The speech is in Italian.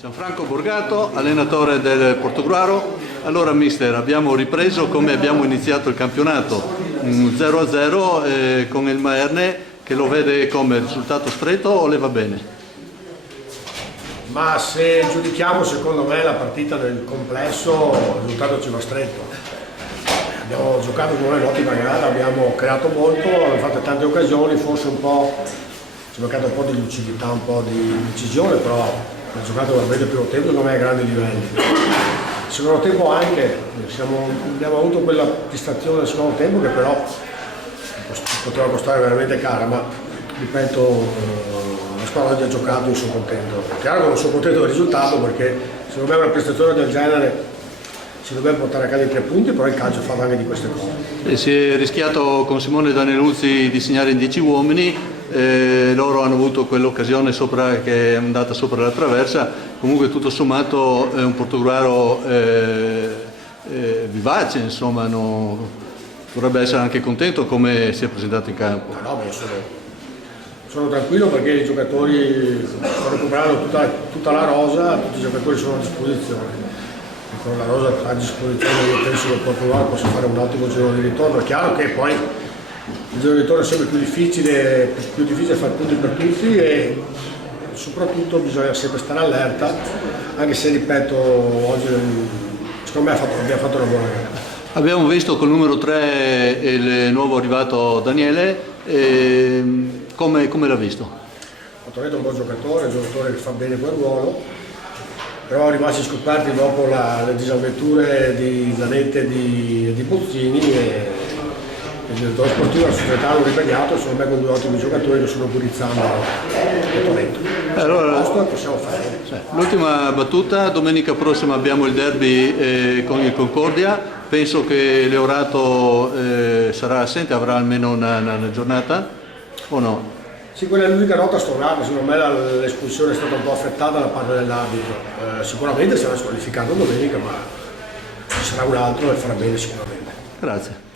Gianfranco Borgato, allenatore del Portogruaro. Allora mister, abbiamo ripreso come abbiamo iniziato il campionato, 0-0 con il Maerne, che lo vede come risultato stretto o le va bene? Ma se giudichiamo secondo me la partita nel complesso, il risultato ci va stretto. Abbiamo giocato con un'ottima gara, abbiamo creato molto, abbiamo fatto tante occasioni, forse un po', ci è mancato un po' di lucidità, un po' di decisione, però abbiamo giocato veramente il primo tempo secondo me a grandi livelli. Il secondo tempo anche, abbiamo avuto quella distrazione del secondo tempo che però poteva costare veramente cara, ma ripeto, la squadra oggi ha giocato, io sono contento. È chiaro che non sono contento del risultato perché secondo me una prestazione del genere si doveva portare a casa i 3 punti, però il calcio fa anche di queste cose. Si è rischiato con Simone Danieluzzi di segnare in 10 uomini, loro hanno avuto quell'occasione che è andata sopra la traversa. Comunque tutto sommato è un Portogruaro vivace, insomma, dovrebbe essere anche contento come si è presentato in campo. No, sono tranquillo perché i giocatori stanno recuperando tutta la rosa, tutti i giocatori sono a disposizione. Con la rosa a disposizione io penso che il Portogruaro possa fare un ottimo giro di ritorno. È chiaro che poi il giro di ritorno è sempre più difficile fare punti per tutti e soprattutto bisogna sempre stare allerta, anche se ripeto oggi secondo me abbiamo fatto una buona gara. Abbiamo visto col numero 3 il nuovo arrivato Daniele, come l'ha visto? Antonetto è un buon giocatore, un giocatore che fa bene quel ruolo, però rimasti scoperti dopo le disavventure di Zanetti e di Bozzini e il direttore sportivo e la società hanno rimediato, sono me con 2 ottimi giocatori che sono Purizzano e Antonetto. Allora, possiamo fare. L'ultima battuta, domenica prossima abbiamo il derby con il Concordia, penso che Leorato sarà assente, avrà almeno una giornata o no? Sì, quella è l'unica nota stornata, secondo me l'espulsione è stata un po' affettata da parte dell'arbitro. Sicuramente sarà squalificato domenica, ma ci sarà un altro e farà bene sicuramente. Grazie.